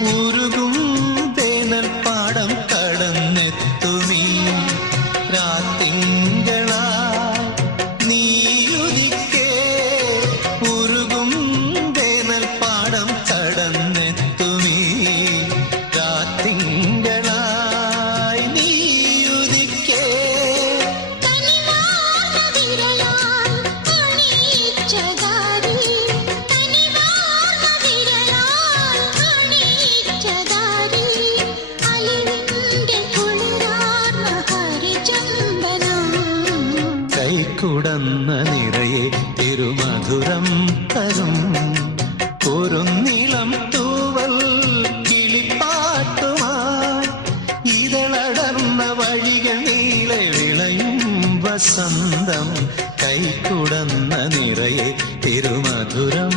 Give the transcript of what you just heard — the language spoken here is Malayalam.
ഉരുകും വേനൽ പാടം കടന്നെത്തുമീ രാത്തിങ്കളായി നീയുദിക്കേ. ഉരുകും വേനൽ പാടം കടന്നെത്തുമീ രാത്തിങ്കളായി നീയുദിക്കേ. കൈക്കുടന്ന നിറയെ തിരുമധുരം തരും കുറുനിളം തൂവൽ കിളിപ്പാട്ടുമായി ഇതളടർന്ന വഴികൾ നീളെ വിളയും വസന്തം. കൈക്കുടന്ന നിറയെ തിരുമധുരം